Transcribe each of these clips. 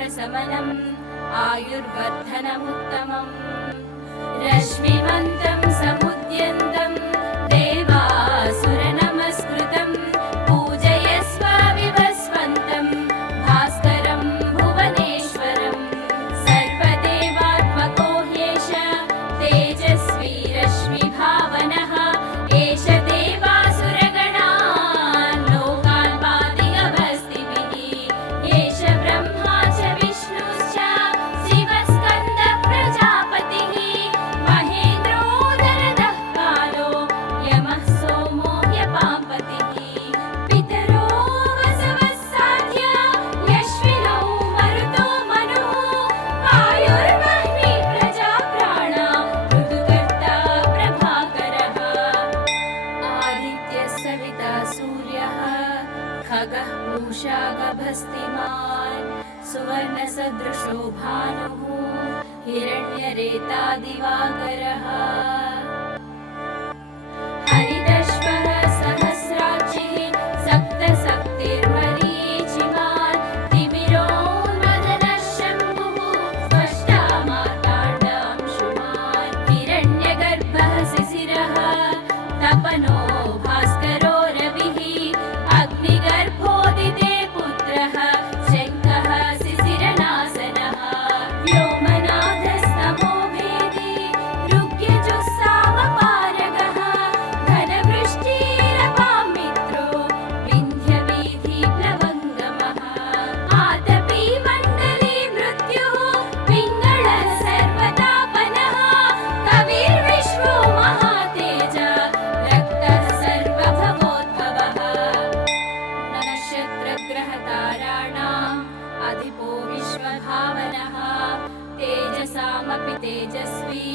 प्रशमनम् आयुर्वर्धनमुत्तमम् रश्मिमन्तं समुद्यन्तं देवासुरनमस्कृतं पूजयस्व विवस्वन्तं भास्करं भुवनेश्वरं सर्वदेवात्मको ह्येष तेजस्वी रश्मिभावनः एष देवासुरगणान् लोकान् पाति गभस्तिभिः एष ब्रह्मा च विष्णुश्च शिवस्कन्द प्रजापतिः महेन्द्रोदरदः कालो यमः सोमो ह्यपाम्पतिः पितरो वसवः साध्य यश्विनौ मरुतो मनुः आयुर्वह्निः प्रजाप्राणा ऋतुकर्ता प्रभाकरः आदित्यः सविता सूर्यः खगः पूषा गभस्तिमान् सुवर्णसदृशो भानुः हिरण्यरेता दिवाकरः हरिदश्वः सहस्राक्षिः सप्तशक्तिर्मरीचिमान् तिमिरोन्मदनः शम्भुः स्पष्टा मार्ताण्डांशुमान् हिरण्यगर्भः शिशिरः तपनो भास्करो रविः अग्निगर्भोदिते पुत्रः शङ्खः शिशिरनासनः व्योमनाथस्तमो भेदी ऋग्यजुस्सामपारगः घनवृष्टिरपां मित्रो विन्ध्यवीथिप्लवङ्गमः आतपी मण्डली मृत्युः पिङ्गळः सर्वतापनः कविर्विश्वो महातेज रक्तः सर्वभवोद्भवः नक्षत्रग्रहताराणाम् अधिपो विश्वभावनः तेजसामपि तेजस्वी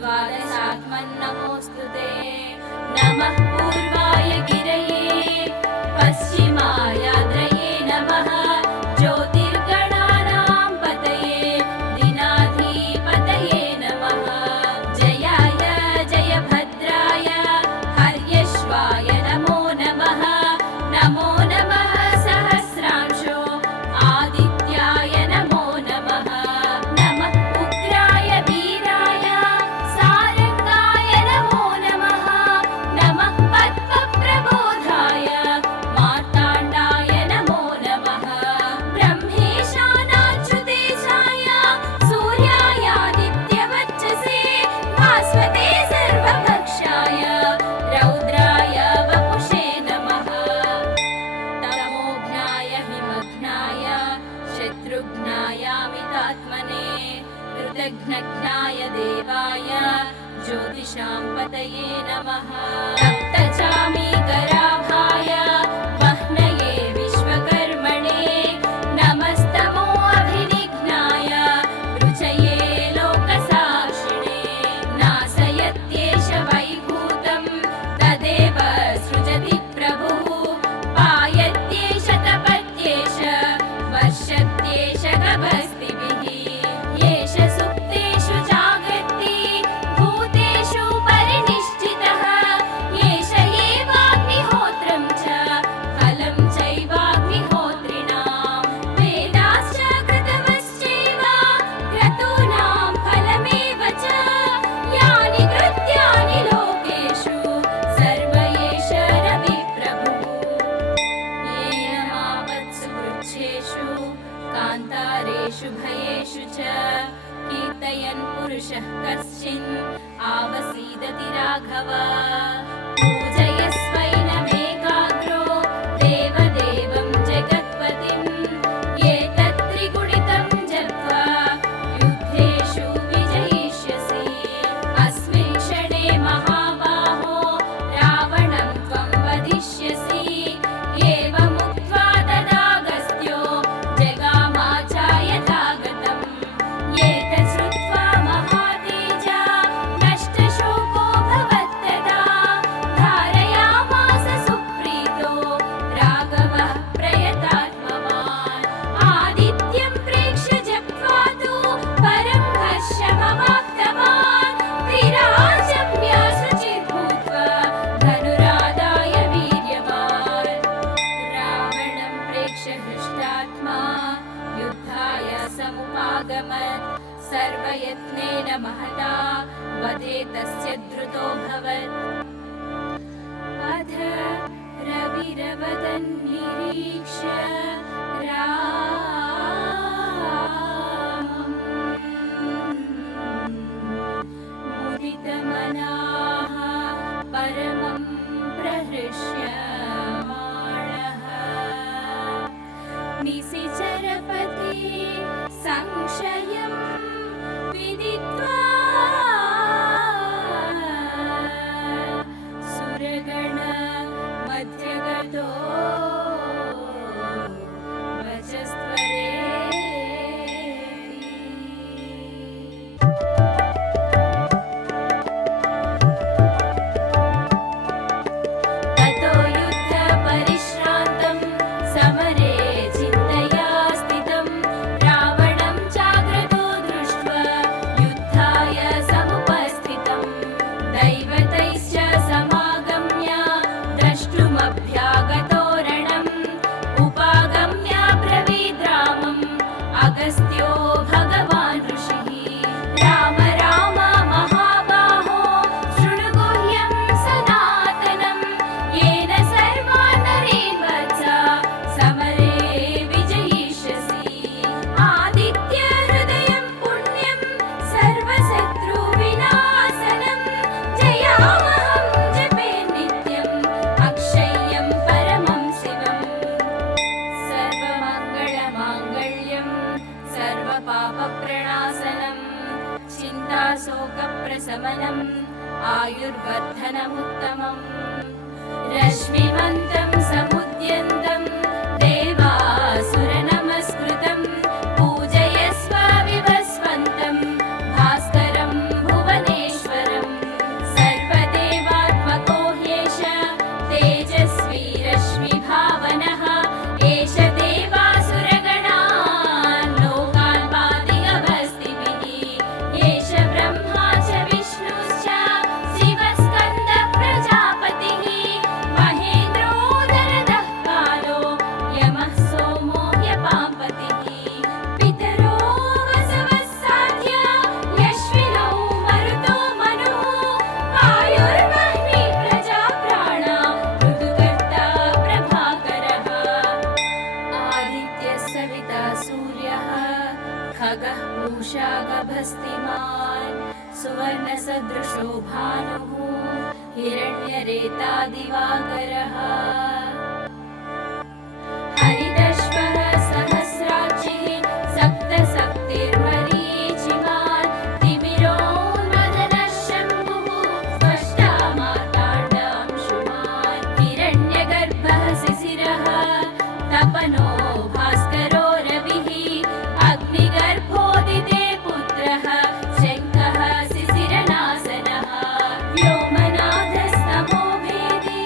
द्वादशात्मन्नमोऽस्तु ते नमः पूर्वाय गिरये पश्चिमायाद्रये नमः ज्योतिर्गणानां पतये दिनाधिपतये नमः जयाय जयभद्राय हर्यश्वाय नमो नमः नमो नमः सहस्रांशो आदित्याय नमो नमः नमः उग्राय वीराय सारंगाय नमो नमः नमः पद्मप्रबोधाय मार्ताण्डाय नमो नमः ब्रह्मेशानाच्युतेशाय सूर्यायादित्यवच्चसे भास्वते सर्वभक्षाय रौद्राय वपुषे नमः तमोघ्नाय हिमघ्नाय शत्रुघ्नायामितात्मने कृतघ्नघ्नाय देवाय ज्योतिषां पतये नमः सप्तचामीकराभाय वह्नये विश्वकर्मणे नमस्तमो अभिनिघ्नाय रुचये लोकसाक्षिणे नासयत्येष वैभूतं तदेव सृजति प्रभुः पायत्येष तपत्येष वर्षत्येष गभस्तिभिः येष सुप्तेषु जागर्ति भूतेषु परिनिष्ठितः येष एवाग्निहोत्रं च फलं चैवाग्निहोत्रिणां वेदाश्च कृतवश्चैव क्रतूनां फलमेव च यानि कृत्यानि लोकेषु सर्व एष रविप्रभुः येन मावत्सु वृक्षेषु कान्तारेषु भयेषु च कीर्तयन् पुरुषः कश्चिन् आवसीदति राघव पूजयस्वैनमेकाग्रो देवदेवं जगत्पतिं एतत्त्रिगुणितं जप्त्वा युद्धेषु विजयिष्यसि अस्मिन् क्षणे महाबाहो रावणं त्वं वदिष्यसि एवमुक्त्वा तदागस्त्यो जगामाचार्यथागतम् एतत् श्रुत्वा महातेजा नष्टशोको भवत्तदा समागमत् सर्वयत्नेन महता वधे तस्य द्रुतोऽभवत् अथ रविरवदन् निरीक्ष्य रामम् मुदितमनाः परमं प्रहृष्यमाणः निशिचरपति संशयं विदित्वा सुरगण मध्यगतो ततो युद्धपरिश्रान्तं समरे चिन्तया स्थितं रावणं चाग्रतो दृष्ट्वा युद्धाय समुपस्थितं दैवतैश्च समागम्य द्रष्टुमभ्यागतो रणम् उपागम्य ब्रवीद्रामम् अगस्त्यो भगवान् ऋषिः राम राम महाबाहो शृणु गुह्यं सनातनं येन सर्वान् नरीन् वत्स समरे विजयिष्यसि आदित्यहृदयं पुण्यं सर्वशत्रुविनाशनं जयामहं जपे नित्यम् अक्षय्यं परमं शिवम् सर्वमङ्गलमाङ्गल्यं सर्वपापप्रणाशनं चिन्ताशोकप्रशमनम् आयुर्वर्धनमुत्तमम् रश्मिमन्तं समुद्यन्तं देवासुरनमस्कृतं पूजयस्व विवस्वन्तं भास्करं भुवनेश्वरं सर्वदेवात्मको ह्येष तेजस्वी रश्मिभावनः एष देवासुरगणान् लोकान् पातिगभस्तिभिः एष ब्रह्मा च विष्णुश्च शिवस्कन्दः प्रजापतिः महेन्द्रोदरदः कालो यमः सोमो ह्यपाम्पतिः पितरो वसवः साध्य यश्विनौ मरुतो मनुः वायुर्वह्निः प्रजाप्राणा ऋतुकर्ता प्रभाकरः आदित्यः सविता सूर्यः खगः पूषा गभस्तिमान् सुवर्णसदृशो भानुः हिरण्यरेता दिवाकरः हरिदश्वः सहस्राक्षिः सप्तशक्तिर्मरीचिमान् तिमिरोन्मदनः शम्भुः स्पष्टा मार्ताण्डांशुमान् हिरण्यगर्भः शिशिरः तपनो भास्करो रविः अग्निगर्भोदिते पुत्रः शङ्खः शिशिरनाशनः व्योमनाथस्तमो भेदी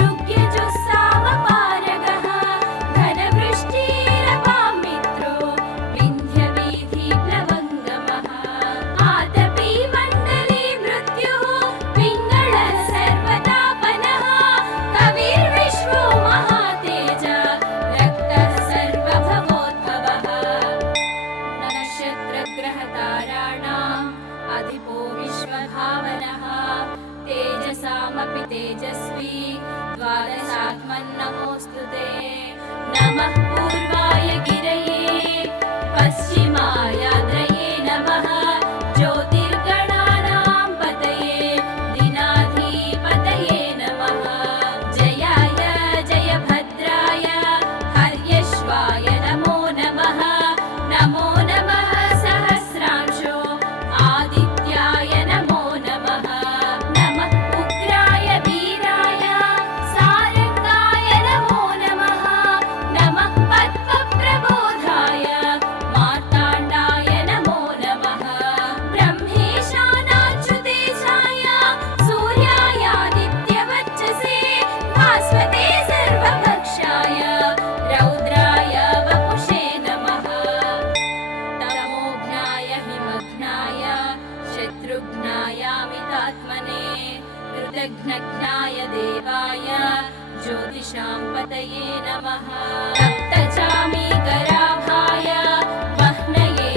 ऋग्यजुस्सामपारगः घनवृष्टिरपां मित्रो विन्ध्यवीथिप्लवङ्गमः आतपी मण्डली मृत्युः पिङ्गळः सर्वतापनः कविर्विश्वो महातेज रक्तः सर्वभवोद्भवः नक्षत्रग्रहताराणाम् अधिपो विश्वभावनः तेजसामपि तेजस्वी द्वादशात्मन्नमोऽस्तु ते नमः पूर्वाय गिरये पश्चिमायाद्रये नमः ज्योतिर्गणानां पतये दिनाधिपतये नमः जयाय जयभद्राय हर्यश्वाय नमो नमः नमो नमः सहस्रांशो आदित्याय नमो नमः नमः उग्राय वीराय सारंगाय नमो नमः नमः पद्मप्रबोधाय मार्ताण्डाय नमो नमः ब्रह्मेशानाच्युतेशाय सूर्यायादित्यवच्चसे भास्वते सर्वभक्षाय रौद्राय वपुषे नमः तमोघ्नाय हिमघ्नाय शत्रुघ्नायामितात्मने कृतघ्नघ्नाय देवाय ज्योतिषां पतये नमः तप्तचामीकराभाय वह्नये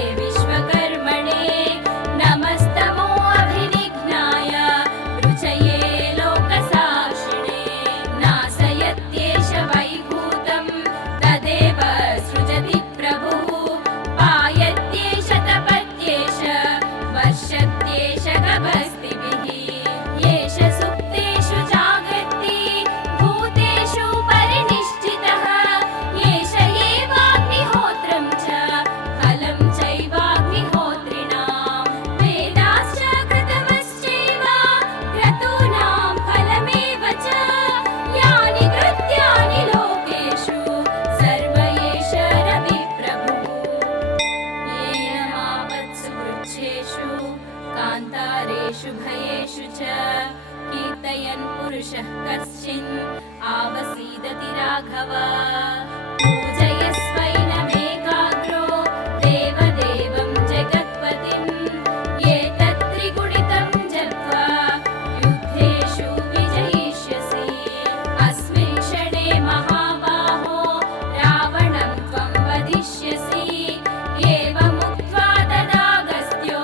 एषः कश्चिन् आवसीदति राघव पूजयस्वैनमेकाग्रो देवदेवं जगत्पतिम् एतत् त्रिगुणितं जप्त्वा युद्धेषु विजयिष्यसि अस्मिन् क्षणे महाबाहो रावणं त्वं वदिष्यसि एवमुक्त्वा तदागस्त्यो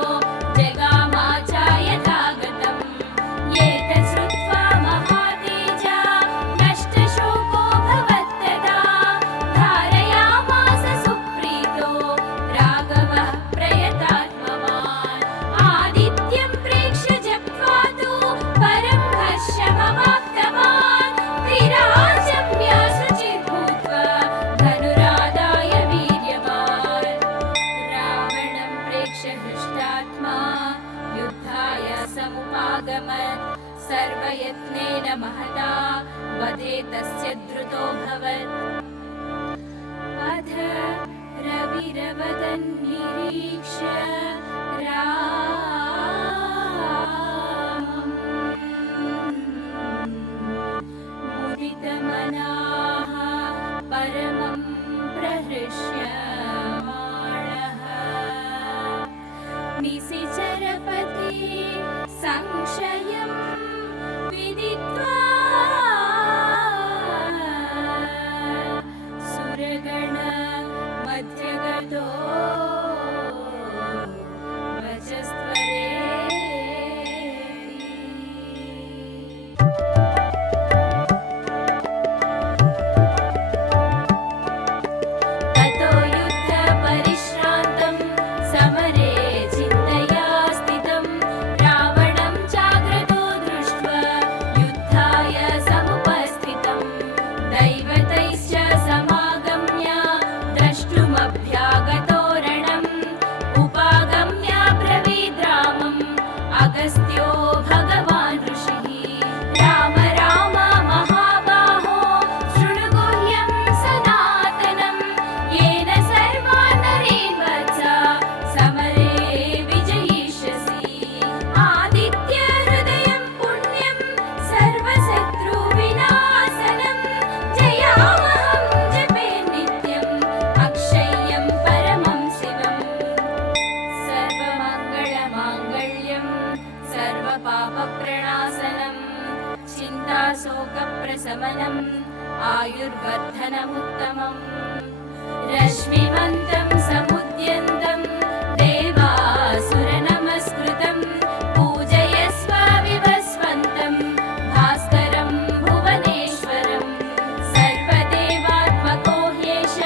जगामाचार्यथागतम् एतत् श्रुत्वा महातेजा नष्टशोको भवत्तदा धारयामास सुप्रीतो राघवः प्रयतात्मवान् आदित्यं प्रेक्ष्य जप्त्वा तु परं हर्षमवाप्तवान् त्रिराजम्य शुचिर्भूत्वा धनुरादाय वीर्यवान् रावणं प्रेक्ष्य हृष्टात्मा युद्धाय समुपागमत् सर्वयत्नेन महता वधे तस्य द्रुतोऽभवत् अथ रविरवदन्निरीक्ष्य मुदितमनाः परमं प्रहृष्यमाणः निशिचरपति संशयं विदित्वा सुरगण मध्यगतो ततो युद्धपरिश्रान्तं समरे चिन्तया स्थितं रावणं चाग्रतो दृष्ट्वा युद्धाय समुपस्थितं दैवतैश्च समागम्य द्रष्टुमभ्यागतो रणम् उपागम्य ब्रवीद्रामम् अगस्त्यो भगवान् ऋषिः राम राम महाबाहो शृणु गुह्यं सनातनं येन सर्वान् नरेन् वत्स समरे विजयिष्यसि आदित्य हृदयं पुण्यं सर्वशत्रुविनाशनं जयावहं जपे नित्यम् अक्षय्यं परमं शिवम् सर्वमङ्गलमाङ्गल्यं सर्वपापप्रणाशनं चिन्ताशोकप्रशमनम् आयुर्वर्धनमुत्तमम् रश्मिमन्तं समुद्यन्तं देवासुरनमस्कृतं पूजयस्व विवस्वन्तं भास्करं भुवनेश्वरं सर्वदेवात्मको ह्येष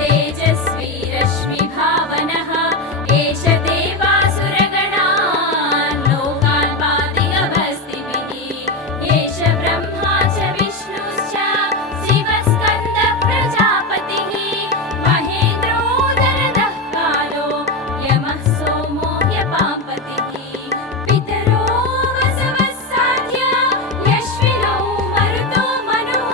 तेजस्वी रश्मिभावनः एष देवासुरगणान् लोकान् पाति गभस्तिभिः एष ब्रह्मा च विष्णुश्च शिवस्कन्दः प्रजापतिः महेन्द्रोदरदः कालो यमः सोमो ह्यपाम्पतिः पितरो वसवः साध्य यश्विनौ मरुतो मनुः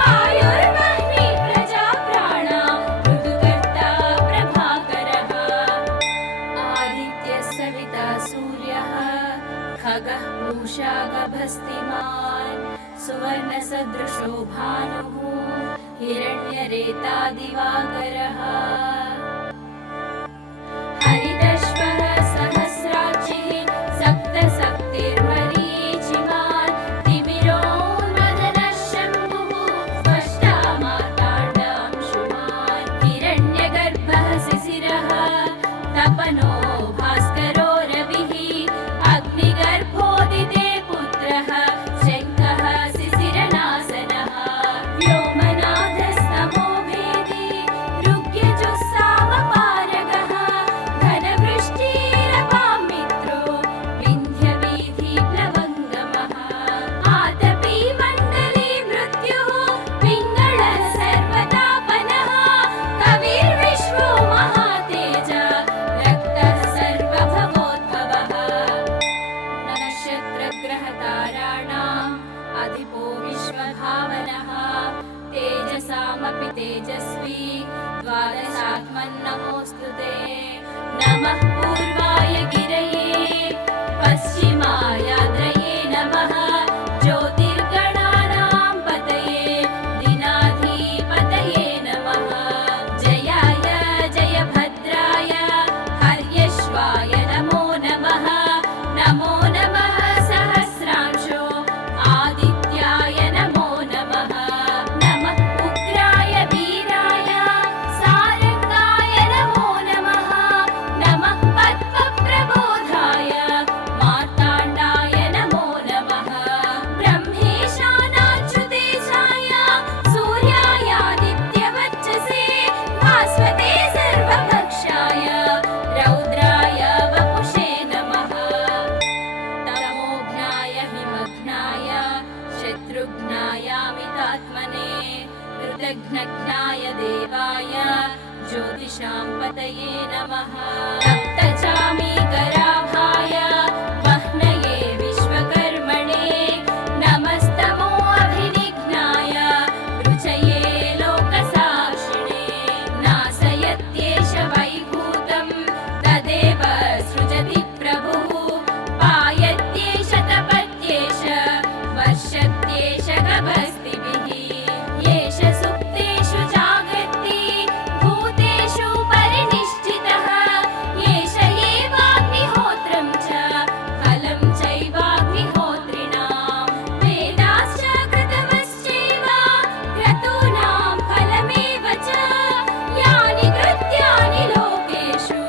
वायुर्वह्निः प्रजाप्राणा ऋतुकर्ता प्रभाकरः आदित्यः सविता सूर्यः खगः पूषा गभस्तिमान् सुवर्णसदृशो भानुः हिरण्यरेता दिवाकरः हरिदश्वः सहस्राक्षिः सप्तशक्तिर्मरीचिमान् तिमिरोन्मदनः शम्भुः स्पष्टा मार्ताण्डांशुमान् हिरण्यगर्भः शिशिरः तपनो भास्करो रविः अग्निगर्भोदिते पुत्रः शङ्खः शिशिरनाशनः व्योमनाथस्तमो भेदी ऋग्यजुस्सामपारगः घनवृष्टिरपां मित्रो विन्ध्यवीथिप्लवङ्गमः आतपी मण्डली मृत्युः पिङ्गळः सर्वतापनः कविर्विश्वो महातेज रक्तः सर्वभवोद्भवः नक्षत्रग्रहताराणाम् अधिपो विश्वभावनः तेजसामपि तेजस्वी द्वादशात्मन्नमोऽस्तु ते नमः पूर्वाय गिरये पश्चिमायाद्रये नमः ज्योतिर्ग सर्वेषां पतये नमः। सप्तचामीकराभाय वह्नये विश्वकर्मणे नमस्तमो अभिनिघ्नाय रुचये लोकसाक्षिणे। नासयत्येष वैभूतं तदेव सृजति प्रभुः। पायत्येष तपत्येष वर्षत्येष गभस्तिभिः। येष सुप्तेषु जागर्ति भूतेषु परिनिष्ठितः। येष एवाग्निहोत्रं च फलं चैवाग्निहोत्रिणां। वेदाश्च कृतवश्चैव क्रतूनां फलमेव च। यानि कृत्यानि लोकेषु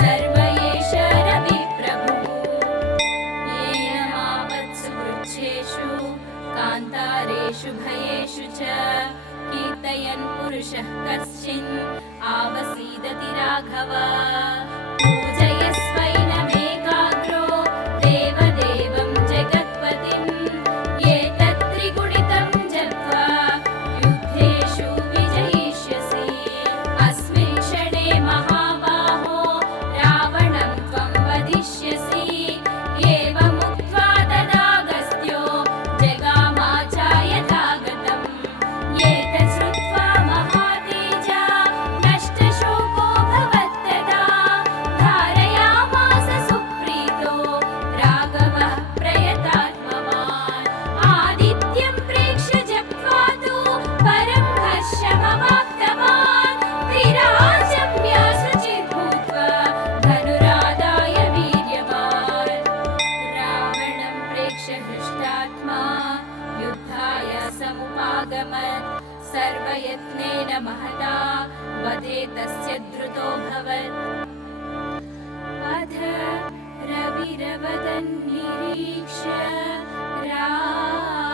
सर्व एष रविप्रभुः। येन मावत्सु वृक्षेषु कान्तारेषु भयेषु च कीर्तयन् पुरुषः कश्चिन् आवसीदति राघव। पूजयस्वैनमेकाग्रो देवदेवं जगत्पतिम्। एतत्त्रिगुणितं जप्त्वा युद्धेषु विजयिष्यसि। अस्मिन् क्षणे महाबाहो रावणं त्वं वदिष्यसि। एवमुक्त्वा तदागस्त्यो जगामाचार्यथागतम्। एतत् श्रुत्वा महातेजा नष्टशोको भवत्तदा। धारयामास सुप्रीतो राघवः प्रयतात्मवान्। आदित्यं प्रेक्ष्य जप्त्वा तु परं हर्षमवाप्तवान्। त्रिराजम्य शुचिर्भूत्वा धनुरादाय वीर्यवान्। रावणं प्रेक्ष्य हृष्टात्मा युद्धाय समुपागमत्। सर्वयत्नेन महता वधे तस्य द्रुतोऽभवत्। अथ रविरवदन् निरीक्ष्य रामम्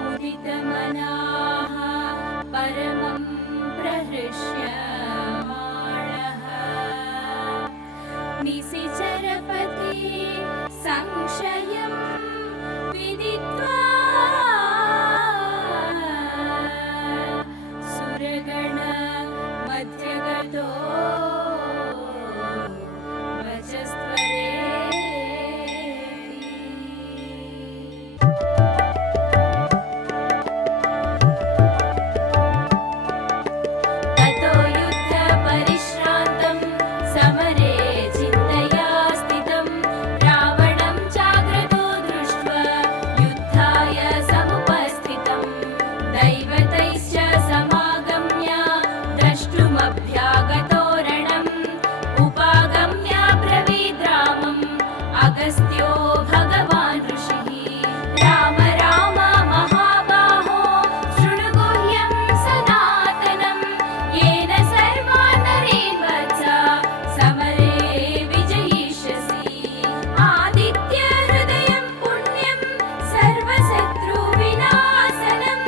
मुदितमनाः परमं प्रहृष्यमाणः। निशिचरपति संशयं विदित्वा सुरगण मध्यगतो वचस्त्वरेति। ततो युद्धपरिश्रान्तं समरे चिन्तया स्थितं। रावणं चाग्रतो दृष्ट्वा युद्धाय समुपस्थितं। दैवतैश्च समागम्य द्रष्टुमभ्यागतो रणम्। उपागम्य ब्रवीद् रामम् अगस्त्यो भगवान् ऋषिः। राम राम महाबाहो शृणु गुह्यं सनातनम्। येन सर्वान् नरेन् वत्स समरे विजयिष्यसि। आदित्यहृदयं पुण्यं सर्वशत्रुविनाशनम्।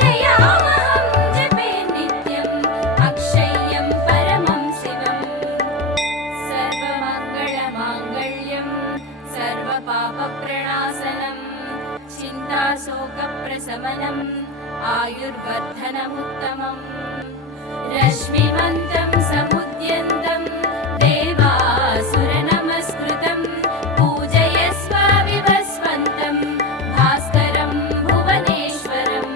जयावहं जपे नित्यम् अक्षय्यं परमं शिवम्। सर्वमङ्गलमाङ्गल्यं सर्वपापप्रणाशनम्। चिन्ताशोकप्रशमनम् आयुर्वर्धनमुत्तमम्। रश्मिमन्तं समुद्यन्तं देवासुरनमस्कृतं। पूजयस्व विवस्वन्तं भास्करं भुवनेश्वरम्।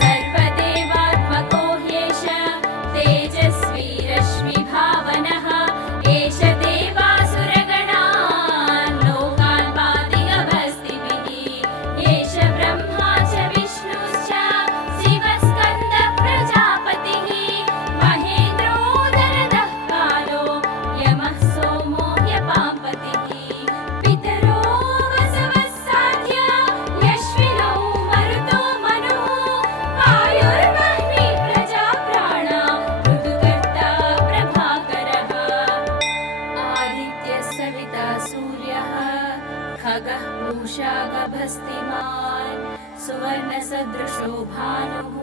सर्वदेवात्मको ह्येष तेजस्वी रश्मिभावनः। एष देवासुरगणान् लोकान् पाति गभस्तिभिः। एष ब्रह्मा च विष्णुश्च शिवस्कन्दः प्रजापतिः। महेन्द्रोदरदः कालो यमः सोमो ह्यपाम्पतिः। पितरो वसवः साध्य यश्विनौ मरुतो मनुः। वायुर्वह्निः प्रजाप्राणा ऋतुकर्ता प्रभाकरः। आदित्यः सविता सूर्यः खगः पूषा गभस्तिमान्। सुवर्णसदृशो भानुः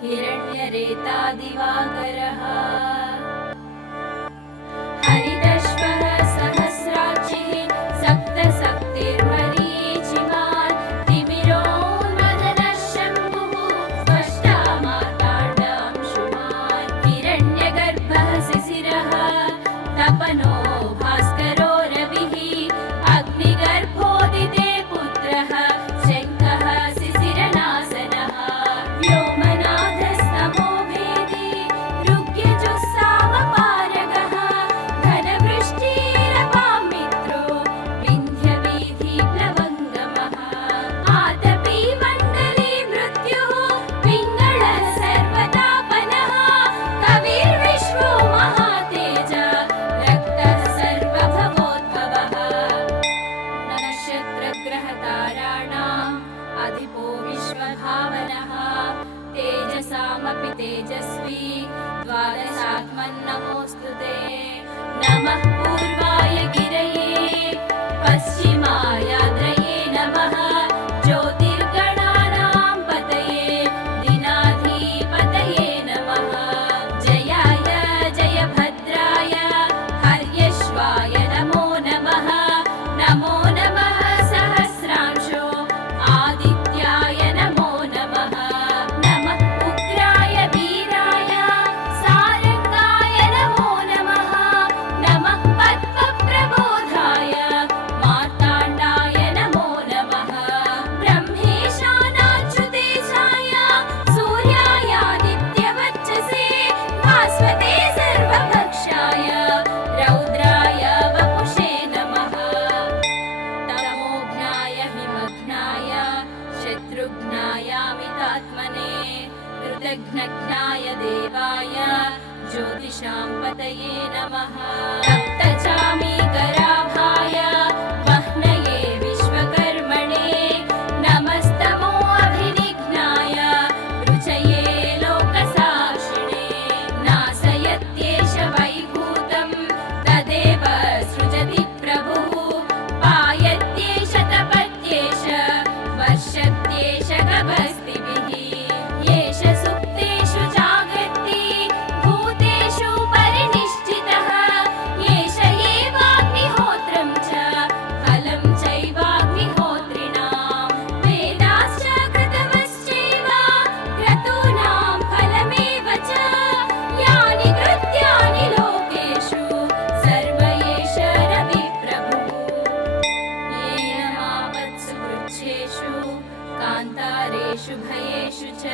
हिरण्यरेता दिवाकरः। हरिदश्वः सहस्राक्षिः सप्तशक्तिर्मरीचिमान्। तिमिरोन्मदनः शम्भुः तेजस्वी द्वादशात्मन्नमोऽस्तु ते। नमः पूर्वाय गिरये पश्चिमायाद्रये नमः ज्योतिर्गणानां पतये दिनाधिपतये नमः। जयाय जयभद्राय हर्यश्वाय नमो नमः। नमो नमः सहस्रांशो आदित्याय नमो नमः। नमः उग्राय वीराय सारंगाय नमो नमः। नमः पद्मप्रबोधाय मार्ताण्डाय नमो नमः। ब्रह्मेशानाच्युतेशाय सूर्यायादित्यवच्चसे भास्वते सर्वभक्षाय रौद्राय वपुषे नमः। तमोघ्नाय हिमघ्नाय शत्रुघ्नायामितात्मने कृतघ्नघ्नाय देवाय ज्योतिषां पतये नमः। तप्तचामीकराभाय वह्नये विश्वकर्मणे नमस्तमो अभिनिघ्नाय रुचये लोकसाक्षिणे। नाशयत्येष वैभूतं तदेव सृजति प्रभुः पायत्येष तपत्येष वर्षत्येष गभस्तिभिः। येष सुप्तेषु जागर्ति भूतेषु परिनिष्ठितः येष एवाग्निहोत्रं च फलं चैवाग्निहोत्रिणां। वेदाश्च कृतवश्चैव क्रतूनां फलमेव च यानि कृत्यानि लोकेषु सर्व एष रविप्रभुः। येन मावत्सु वृक्षेषु कान्तारेषु भयेषु च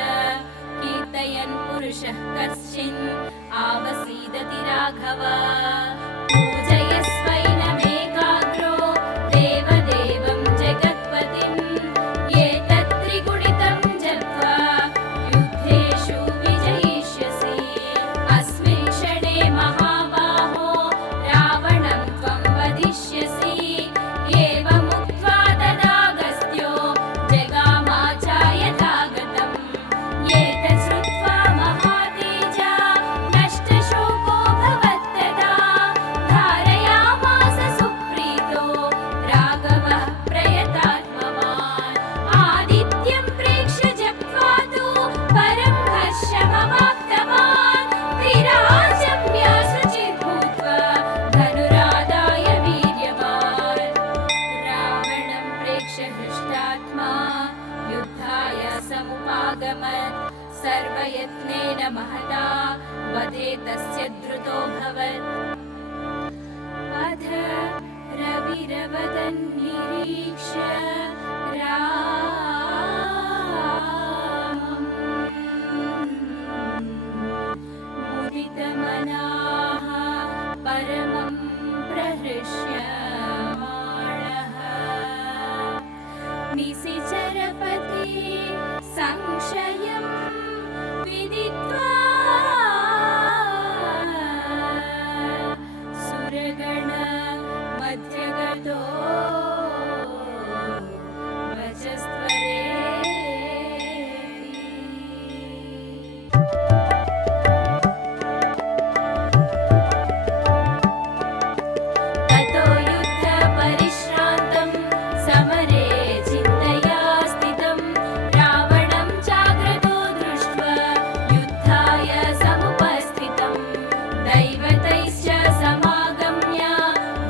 कीर्तयन् पुरुषः कश्चिन् आवसीदति राघव। पूजयस्वैनमेकाग्रो देवदेवं जगत्पतिं एतत्त्रिगुणितं जप्त्वा युद्धेषु विजयिष्यसि। अस्मिन् क्षणे महाबाहो रावणं त्वं वदिष्यसि। एवमुक्त्वा तदागस्त्यो जगामाचार्यथागतम्। एतत् श्रुत्वा महातेजा नष्टशोको भवत्तदा धारयामास सुप्रीतो राघवः प्रयतात्मवान्। आदित्यं प्रेक्ष्य जप्त्वा तु परं हर्षमवाप्तवान्। त्रिराजम्य शुचिर्भूत्वा धनुरादाय वीर्यवान्। रावणं प्रेक्ष्य हृष्टात्मा युद्धाय समुपागमत्। सर्वयत्नेन महता वधे तस्य द्रुतोऽभवत्। अथ रविरवदन् निरीक्ष्य रामम् मुदितमनाः परमं प्रहृष्यमाणः। निशिचरपति संशयं विदित्वा सुरगण मध्यगतो ततो युद्धपरिश्रान्तं समरे चिन्तया स्थितं। रावणं चाग्रतो दृष्ट्वा युद्धाय समुपस्थितं। दैवतैश्च समागम्य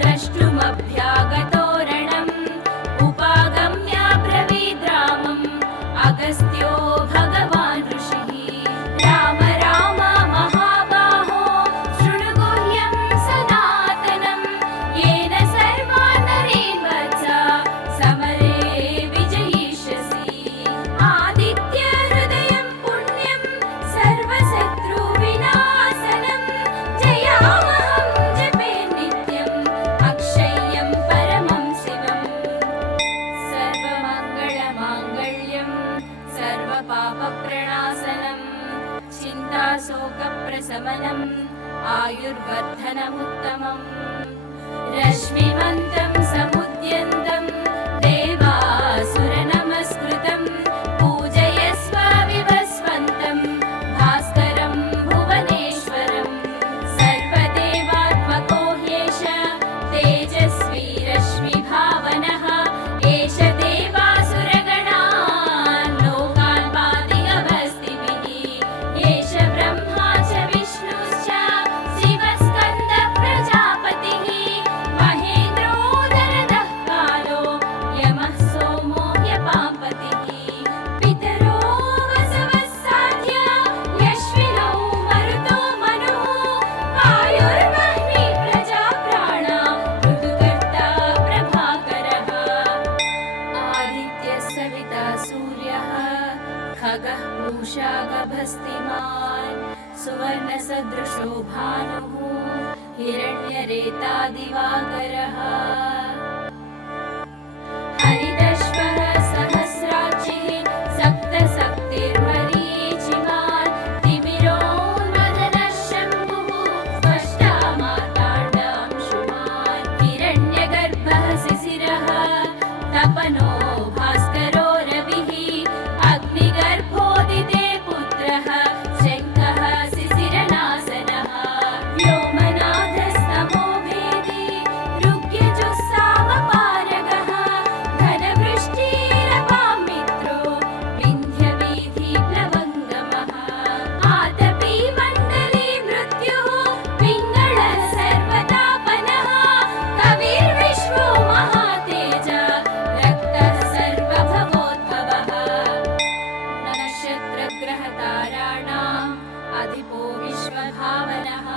द्रष्टुमभ्यागतो रणम्। उपागम्य ब्रवीद् रामम् अगस्त्यो भगवान् ऋषिः। राम राम महाबाहो शृणु गुह्यं सनातनं। येन सर्वान् नरेन् वत्स समरे विजयिष्यसि। आदित्यहृदयं पुण्यं सर्वशत्रुविनाशनं। जयामहं जपे नित्यम् अक्षय्यं परमं शिवम्। सर्वमङ्गलमाङ्गल्यं सर्वपापप्रणाशनं। चिन्ताशोकप्रशमनम् आयुर्वर्धनमुत्तमम्। रश्मिमन्तं समुद्यन्तं देवासुरनमस्कृतं। पूजयस्व विवस्वन्तं भास्कर पूषा गभस्तिमान् सुवर्णसदृशो भानुः हिरण्यरेतादिवाकरः हरिदश्वः सहस्राक्षिः सप्तशक्तिर्मरीचिमान् तिमिरोन्मदनः शम्भुः स्पष्टा मार्ताण्डांशुमान् हिरण्यगर्भः शिशिरः तपनो भास्करो रविः अग्निगर्भोदिते पुत्रः शङ्खः शिशिरनासनः व्योमनाथस्तमो भेदी ऋग्यजुस्सामपारगः घनवृष्टिरपां मित्रो विन्ध्यवीथिप्लवङ्गमः आतपी मण्डली मृत्युः पिङ्गळः सर्वतापनः कविर्विश्वो महातेज रक्तः सर्वभवोद्भवः नक्षत्रग्रहताराणाम् अधिपो विश्वभावनः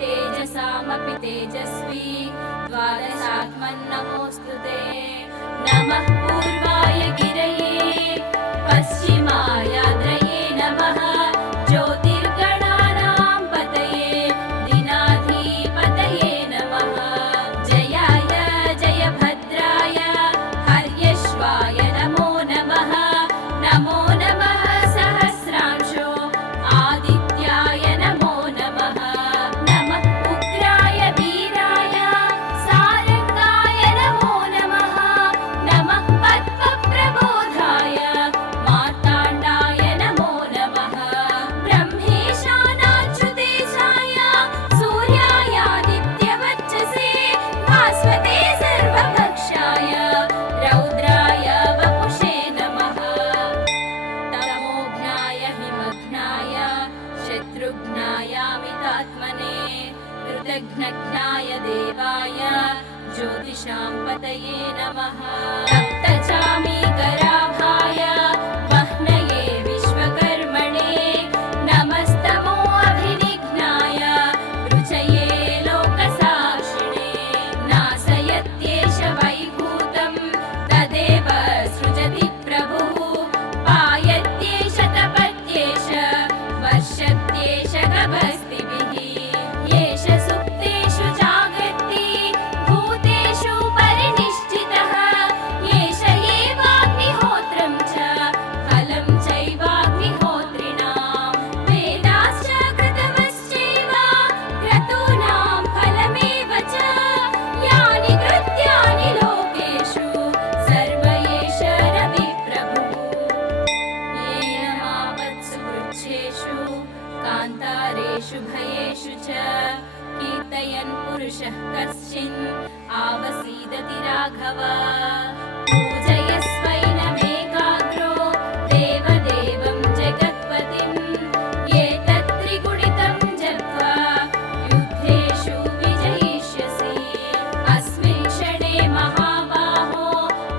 तेजसामपि तेजस्वी द्वादशात्मन्नमोऽस्तु ते नमः पूर्वाय गिरये पश्चिमायाद्रये नमः ज्योतिर्गणानां पतये दिनाधिपतये नमः जयाय जयभद्राय हर्यश्वाय नमो नमः नमो नमः सहस्रांशो आदित्याय नमो नमः नमः उग्राय वीराय सारंगाय नमो नमः नमः पद्मप्रबोधाय मार्ताण्डाय नमो नमः ब्रह्मेशानाच्युतेशाय सूर्यायादित्यवच्चसे भास्वते सर्वभक्षाय रौद्राय वपुषे नमः तमोघ्नाय हिमघ्नाय शत्रुघ्नायामितात्मने कृतघ्नघ्नाय देवाय ज्योतिषां पतये नमः सप्तचामीकराभाय वह्नये विश्वकर्मणे नमस्तमो अभिनिघ्नाय रुचये लोकसाक्षिणे नाशयत्येष वैभूतं तदेव सृजति प्रभुः पायत्येष तपत्येष वर्षत्येष गभस्तिभिः येष सुप्तेषु जागर्ति भूतेषु परिनिष्ठितः येष एवाग्निहोत्रं च फलं चैवाग्निहोत्रिणां वेदाश्च कृतवश्चैव क्रतूनां फलमेव च यानि कृत्यानि लोकेषु सर्व एष रविप्रभुः येन मापत्सु वृक्षेषु कान्तारेषु भयेषु च कीर्तयन् पुरुषः कश्चिन् आवसीदति राघव पूजयस्वैनमेकाग्रो देवदेवं जगत्पतिं एतत्त्रिगुणितं जप्त्वा युद्धेषु विजयिष्यसि अस्मिन् क्षणे महाबाहो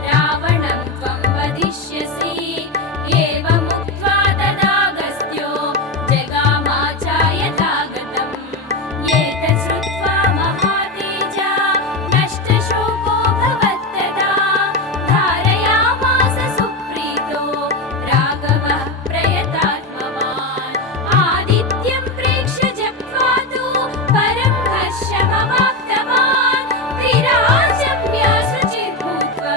रावणं त्वं वदिष्यसि एवमुक्त्वा तदागस्त्यो जगामाचार्यथागतम् एतत् श्रुत्वा महातेजा नष्टशोको भवत्तदा धारयामास सुप्रीतो राघवः प्रयतात्मवान् आदित्यं प्रेक्ष्य जप्त्वा तु परं हर्षमवाप्तवान् त्रिराजम्य शुचिर्भूत्वा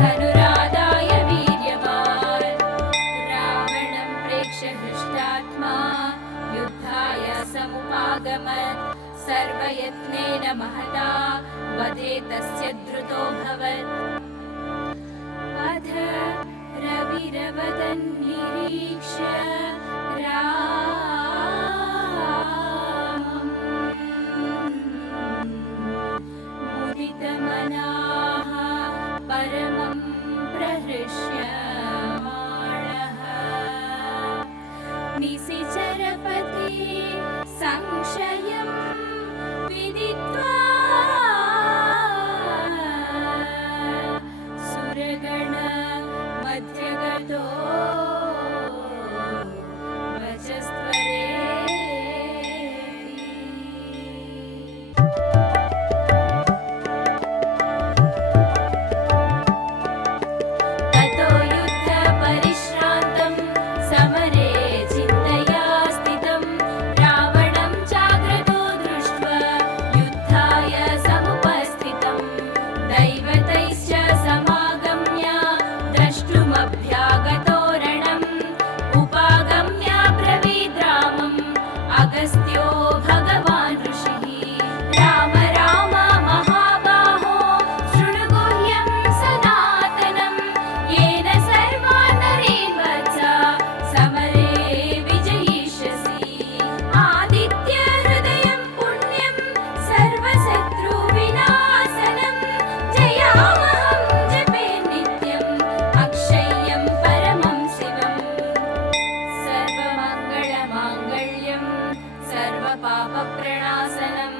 धनुरादाय वीर्यवान् रावणं प्रेक्ष्य हृष्टात्मा युद्धाय समुपागमत् सर्वयत्नेन महता वधे तस्य द्रुतोऽभवत् अथ रविरवदन् निरीक्ष्य रामम् मुदितमनाः परमं प्रहृष्यमाणः निशिचरपति संशयं विदित्वा सुरगण मध्यगतो ततो युद्धपरिश्रान्तं सम सर्वपापप्रणाशनम्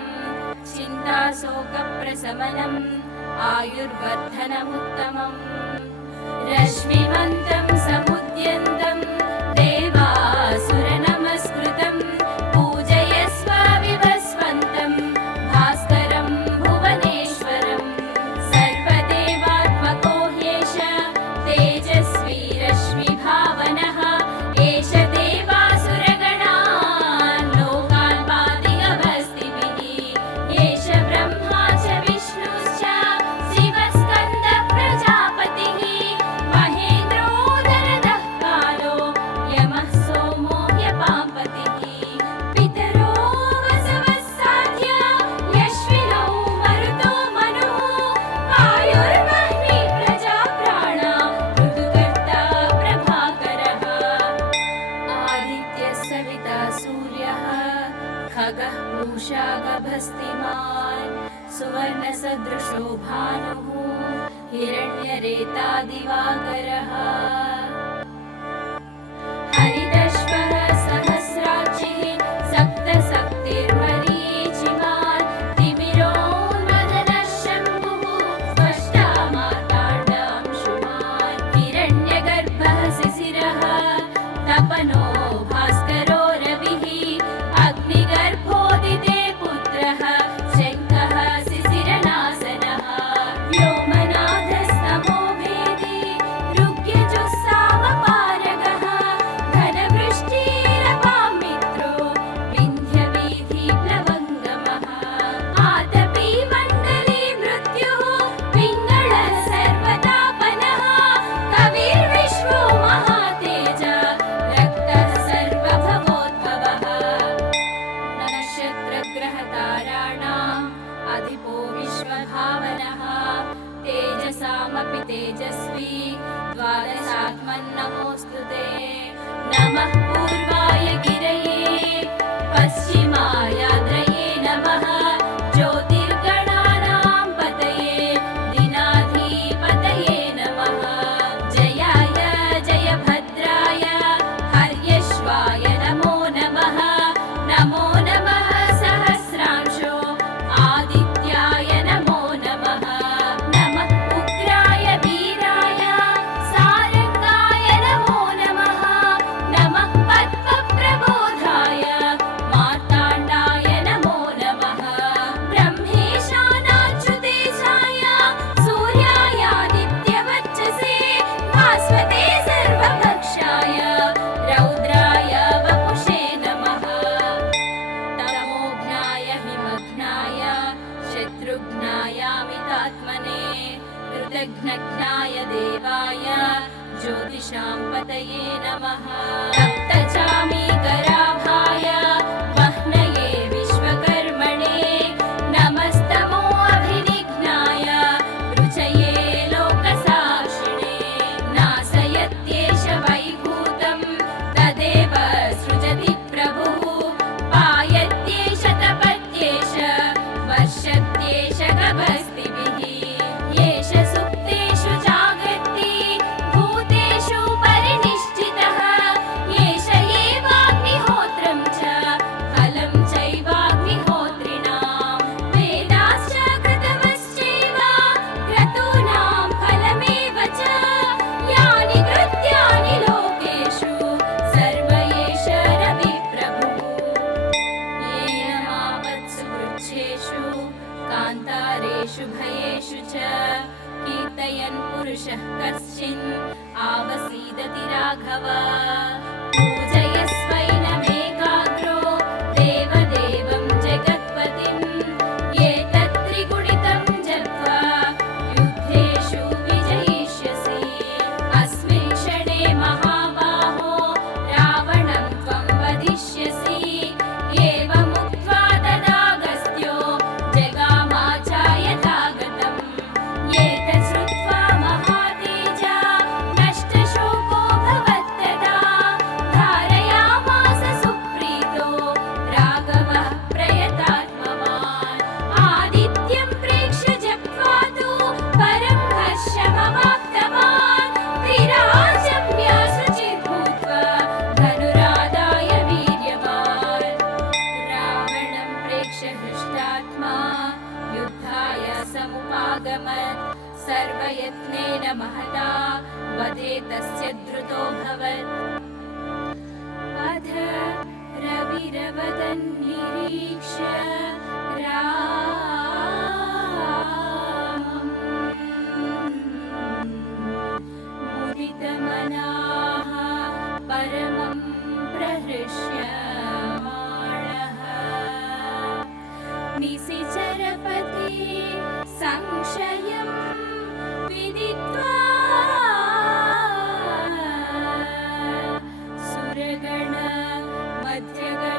चिन्ताशोकप्रशमनम् आयुर्वर्धनमुत्तमम् रश्मिमन्तं समुद्यन्तं देवासुरनमस्कृतं पूजयस्व विवस्वन्तं भास्करं भुवनेश्वरं सर्वदेवात्मको ह्येष तेजस्वी रश्मिभावनः एष देवासुरगणान् लोकान् पातिगभस्तिभिः एष ब्रह्मा च विष्णुश्च शिवस्कन्दः प्रजापतिः महेन्द्रो दरदः कालो यमः सोमो ह्यपाम्पतिः पितरो वसवः साध्य यश्विनौ मरुतो मनुः आयुर्वह्निः प्रजाप्राणा ऋतुकर्ता प्रभाकरः आदित्यः सविता सूर्यः खगः पूषा गभस्तिमान् सुवर्णसदृशो भानुः हिरण्यरेता दिवाकरः हरिदश्वः सहस्राक्षिः सप्तशक्तिर्मरीचिमान् तिमिरोन्मदनः शम्भुः स्पष्टा मार्ताण्डांशुमान् हिरण्यगर्भः शिशिरः तपनो भास्करो रविः अग्निगर्भोदिते पुत्रः शङ्खः शिशिरनाशनः व्योमनाथस्तमो भेदी ऋग्यजुः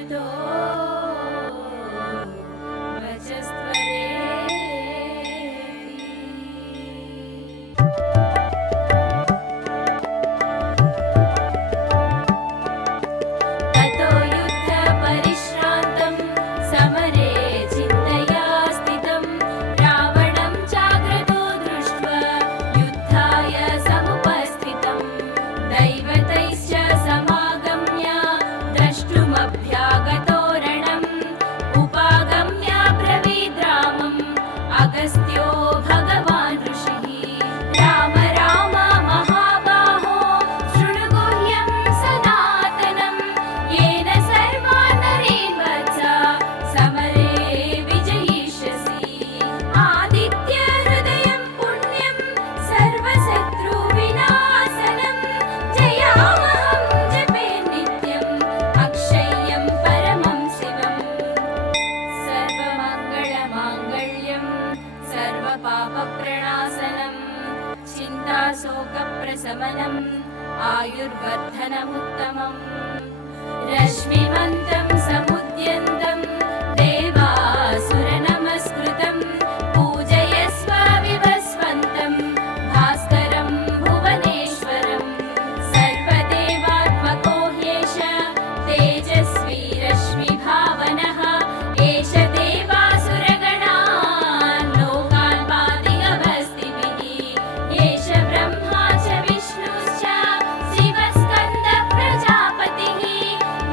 अच्युतो ततो युद्धपरिश्रान्तं समरे चिन्तया स्थितं रावणं चाग्रतो दृष्ट्वा युद्धाय समुपस्थितं दैवतैश्च समागम्य द्रष्टुमभ्यागतो रणम् उपागम्य ब्रवीद्रामम् अगस्त्यो भगवान् ऋषिः राम राम महाबाहो शृणु गुह्यं सनातनं येन सर्वान् नरीन् वत्स समरे विजयिष्यसि आदित्य हृदयं पुण्यं सर्वशत्रुविनाशनं जयामहं जपे नित्यम् अक्षय्यं परमं शिवम् सर्वमङ्गलमाङ्गल्यं सर्वपापप्रणाशनं चिन्ताशोकप्रशमनम् आयुर्वर्धनमुत्तमम् रश्मिमन्तं समुद्यन्तं देवासुरनमस्कृतं पूजयस्व विवस्वन्तं भास्करं भुवनेश्वरं सर्वदेवात्मको ह्येष तेजस्वी रश्मिभावनः एष देवासुरगणान् लोकान् पातिगभस्तिभिः एष ब्रह्मा च विष्णुश्च शिवस्कन्दः प्रजापतिः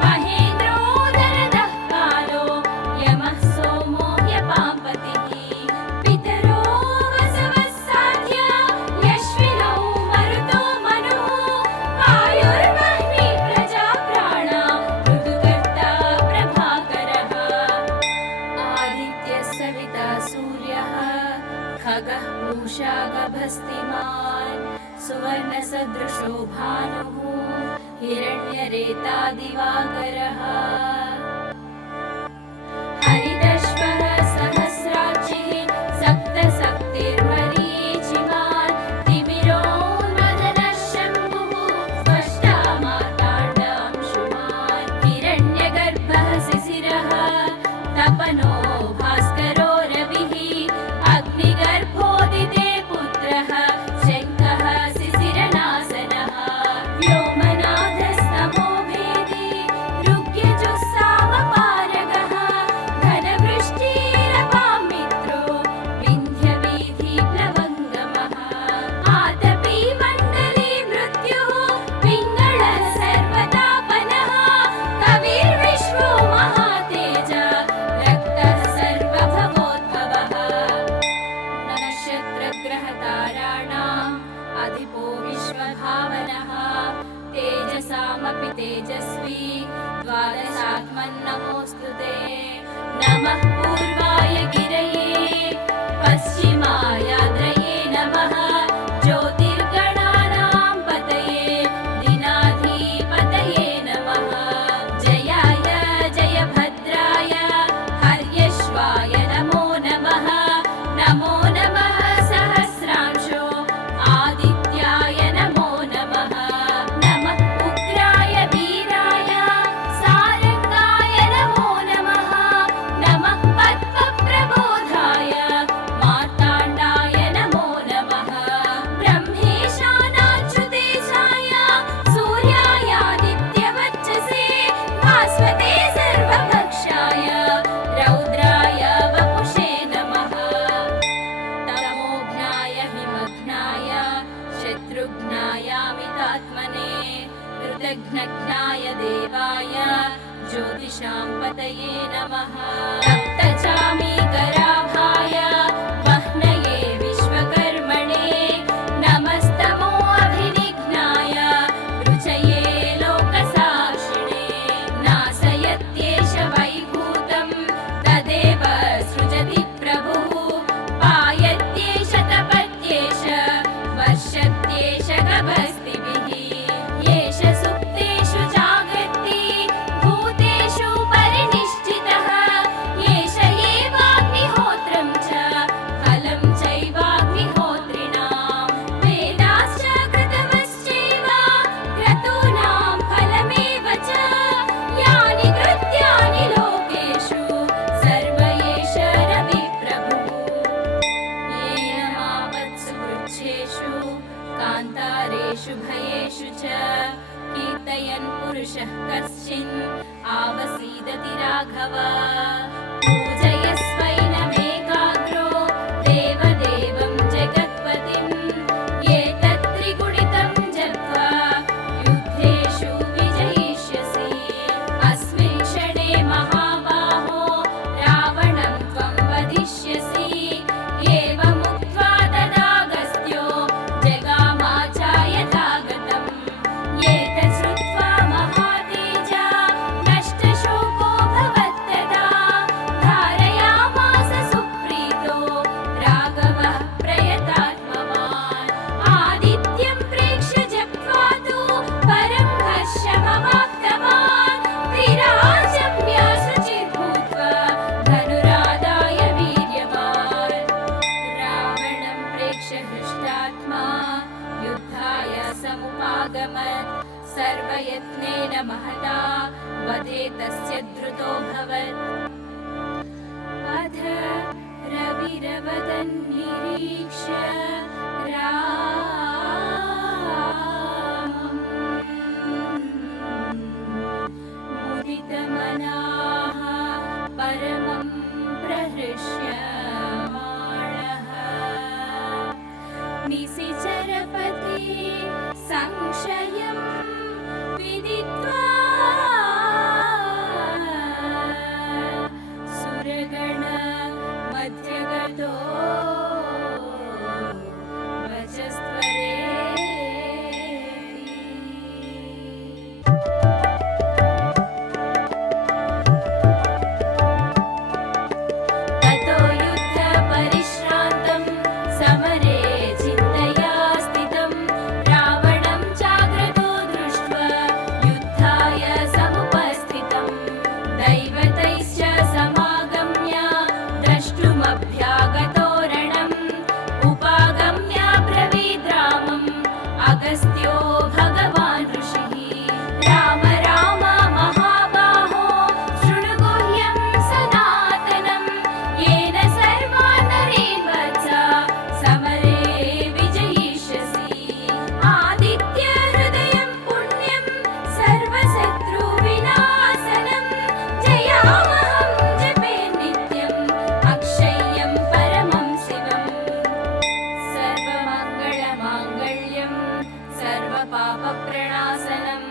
महेन्द्रोदरदः कालो यमः सोमो ह्यपाम्पतिः पितरो वसवः साध्य यश्विनौ मरुतो मनुः वायुर्वह्निः प्रजाप्राणा ऋतुकर्ता प्रभाकरः आदित्यः सविता सूर्यः खगः पूषा गभस्तिमान् सुवर्णसदृशो भानुः हिरण्यरेता दिवाकरः हरिदश्वः सहस्राक्षिः सप्तशक्तिर्मरीचिमान् तिमिरोन्मदनः शम्भुः स्पष्टा मार्ताण्डांशुमान् हिरण्यगर्भः शिशिरः तपनो भास्करो रविः अग्निगर्भोदिते पुत्रः शङ्खः शिशिरनाशनः व्योमनाथस्तमो भेदी ऋग्यजुस्सामपारगः घनवृष्टिरपां मित्रो विन्ध्यवीथिप्लवङ्गमः आतपी मण्डली मृत्युः पिङ्गळः सर्वतापनः कविर्विश्वो महातेज रक्तः सर्वभवोद्भवः नक्षत्रग्रहताराणाम् अधिपो विश्वभावनः तेजसामपि तेजस्वी द्वादशात्मन्नमोऽस्तु ते नमः पूर्वाय गिरये पश्चिमायाद्रये नमः ज्योतिर्गणानां पतये दिनाधिपतये नमः जयाय जयभद्राय हर्यश्वाय नमो नमः नमो नमः सहस्रांशो आदित्याय नमो नमः नमः उग्राय वीराय सारंगाय नमो नमः नमः पद्मप्रबोधाय मार्ताण्डाय नमो नमः ब्रह्मेशानाच्युतेशाय सूर्यायादित्यवच्चसे भास्वते सर्वभक्षाय रौद्राय वपुषे नमः तमोघ्नाय हिमघ्नाय शत्रुघ्नायामितात्मने कृतघ्नघ्नाय देवाय ज्योतिषां पतये नमः रक्तचामीकराभाय वह्नये विश्वकर्मणे नमस्तमो अभिनिघ्नाय रुचये लोकसाक्षिणे नाशयत्येष वैभूतं तदेव सृजति प्रभुः पायत्येष तपत्येष वर्षत्येष गभस्तिभिः येष सुप्तेषु जागर्ति भूतेषु परिनिष्ठितः भव पूजयस्वैनमेकाग्रो देवदेवं जगत्पतिं एतत् त्रिगुणितं जप्त्वा युद्धेषु विजयिष्यसि अस्मिन् क्षणे महाबाहो रावणं त्वं वदिष्यसि एवमुक्त्वा तदागस्त्यो जगामाचार्यथागतम् एतत् श्रुत्वा महातेजा नष्टशोको भवत्तदा धारयामास सुप्रीतो राघवः प्रयतात्मवान् आदित्यं प्रेक्ष्य जप्त्वा तु परं हर्षमवाप्तवान् त्रिराजम्य शुचिर्भूत्वा धनुरादाय वीर्यवान् रावणं प्रेक्ष्य हृष्टात्मा युद्धाय समुपागमत् सर्वयत्नेन महता वधे तस्य द्रुतोऽभवत् अथ रविरवदन् निरीक्ष्य रामम् मुदितमनाः परमं प्रहृष्यमाणः निशिचरपति संशयं विदित्वा सुरगण मध्यगतो ततो युद्धपरिश्रान्तं समरे चिन्तया स्थितं रावणं चाग्रतो दृष्ट्वा युद्धाय समुपस्थितं दैवतैश्च समागम्य द्रष्टुमभ्यागतो रणम् उपागम्य ब्रवीद् रामम् अगस्त्यो भगवान् ऋषिः राम राम महाबाहो शृणु गुह्यं सनातनं येन सर्वान् नरीन् वत्स समरे विजयिष्यसि आदित्य हृदयं पुण्यं सर्वशत्रुविनाशनं जयामहं जपे नित्यम् अक्षय्यं परमं शिवम् सर्वमङ्गलमाङ्गल्यं सर्वपापप्रणाशनं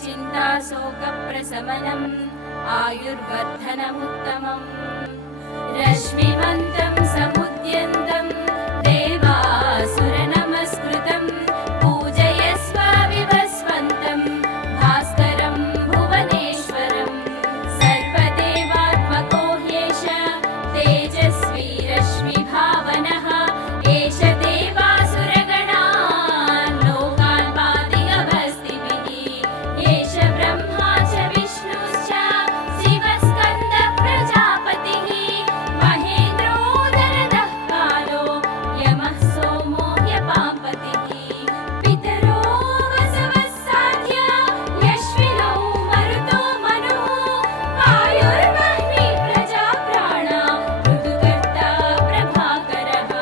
चिन्ताशोकप्रशमनम् आयुर्वर्धनमुत्तमम् रश्मिमन्तं समुद्यन्तं देवासुरनमस्कृतं पूजयस्व विवस्वन्तं भास्करं भुवनेश्वरं सर्वदेवात्मको ह्येष तेजस्वी रश्मिभावनः एष देवासुरगणान् लोकान् पाति अभस्तिभिः एष ब्रह्मा च विष्णुश्च शिवस्कन्दः प्रजापतिः महेन्द्रो दरदः कालो यमः सोमो ह्यपाम्पतिः पितरो वसवः साध्य यश्विनौ मरुतो मनुः वायुर्वह्निः प्रजाप्राणा ऋतुकर्ता प्रभाकरः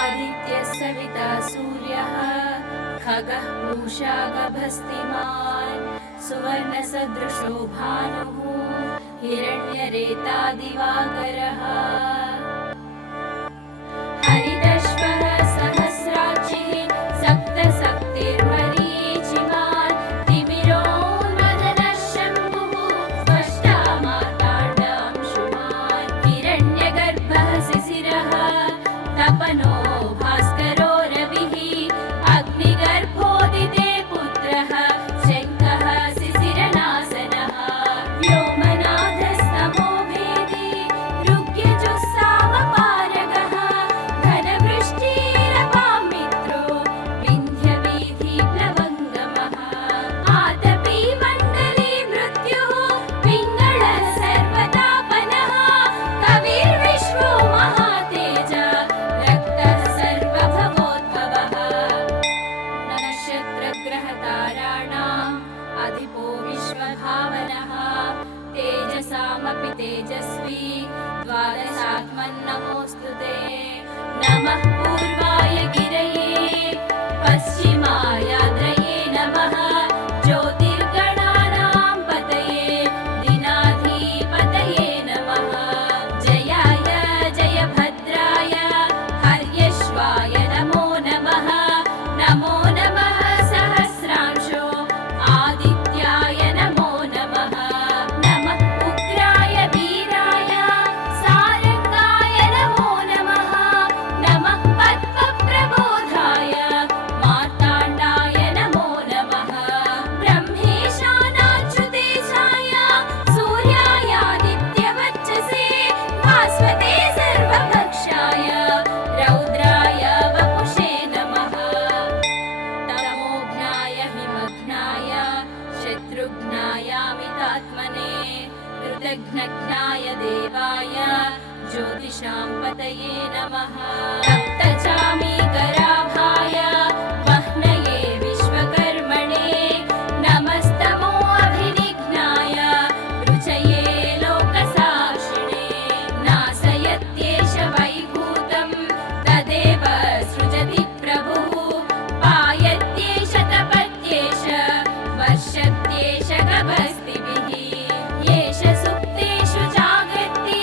आदित्यः सविता सूर्यः खगः पूषा गभस्तिमान् सुवर्णसदृशो भानुः हिरण्यरेता दिवाकरः हरिदश्वः सहस्राक्षिः सप्तशक्तिर्मरीचिमान् तिमिरोन्मदनः शम्भुः स्पष्टा मार्ताण्डांशुमान् हिरण्यगर्भः शिशिरः तपनो भास्करो रविः अग्निगर्भोदिते पुत्रः शङ्खः शिशिरनाशनः व्योमनाथस्तमो भेदी ऋग्यजुस्सामपारगः घनवृष्टिरपां मित्रो विन्ध्यवीथिप्लवङ्गमः आतपी मण्डली मृत्युः पिङ्गळः सर्वतापनः कविर्विश्वो महातेज रक्तः सर्वभवोद्भवः नक्षत्रग्रहताराणाम् अधिपो विश्वभावनः तेजसामपि तेजस्वी द्वादशात्मन्नमोऽस्तु ते नमः पूर्वाय गिरये पश्चिमायाद्रये नमः ज्योतिर्गणानां पतये दिनाधिपतये प्रयतात्मने कृतघ्नघ्नाय देवाय ज्योतिषां पतये नमः सप्तचामीकराभाय वह्नये विश्वकर्मणे नमस्तमो अभिनिघ्नाय रुचये लोकसाक्षिणे नाशयत्येष वैभूतं तदेव सृजति प्रभुः पायत्येष तपत्येष वर्षत्येष गभस्तिभिः येष सुप्तेषु जागर्ति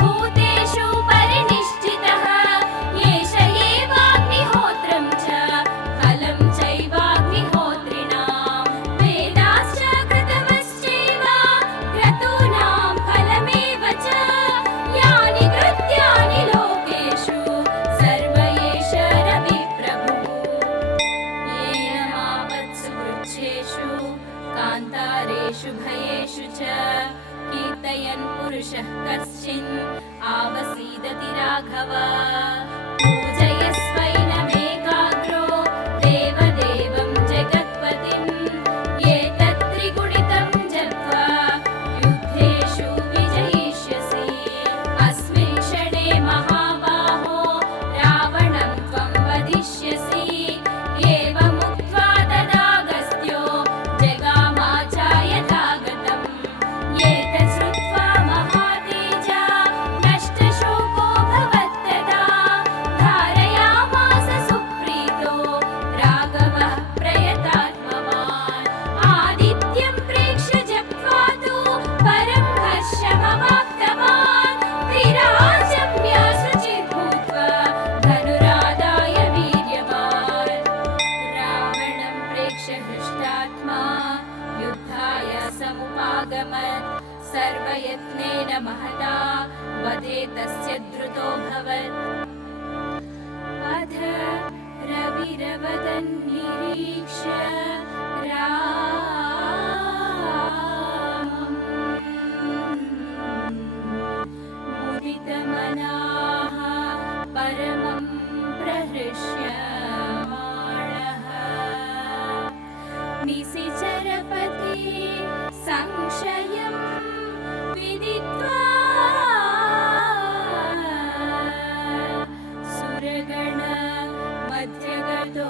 भूतेषु परिनिष्ठितः येष एवाग्निहोत्रं च फलं चैवाग्निहोत्रिणां वेदाश्च कृतवश्चैव क्रतूनां फलमेव च यानि कृत्यानि लोकेषु सर्व एष रविप्रभुः येन मावत्सु वृक्षेषु कान्तारेषु भयेषु च कीर्तयन् पुरुषः कश्चिन् आवसीदति राघव पूजयस्वैनमेकाग्रो देवदेवं जगत्पतिं एतत्त्रिगुणितं जप्त्वा युद्धेषु विजयिष्यसि अस्मिन् क्षणे महाबाहो रावणं त्वं वदिष्यसि एवमुक्त्वा तदागस्त्यो जगामाचार्यथागतम् एतत् श्रुत्वा महातेजा नष्टशोको भवत्तदा धारयामास सुप्रीतो राघवः प्रयतात्मवान् आदित्यं प्रेक्ष्य जप्त्वा तु परं हर्षमवाप्तवान् त्रिराजम्य शुचिर्भूत्वा धनुरादाय वीर्यवान् रावणं प्रेक्ष्य हृष्टात्मा युद्धाय समुपागमत् सर्वयत्नेन महता वधे तस्य द्रुतोऽभवत् अथ रविरवदन् निरीक्ष्य रामम् मुदितमनाः परमं प्रहृष्यमाणः निशिचरपति संशयं विदित्वा सुरगण मध्यगतो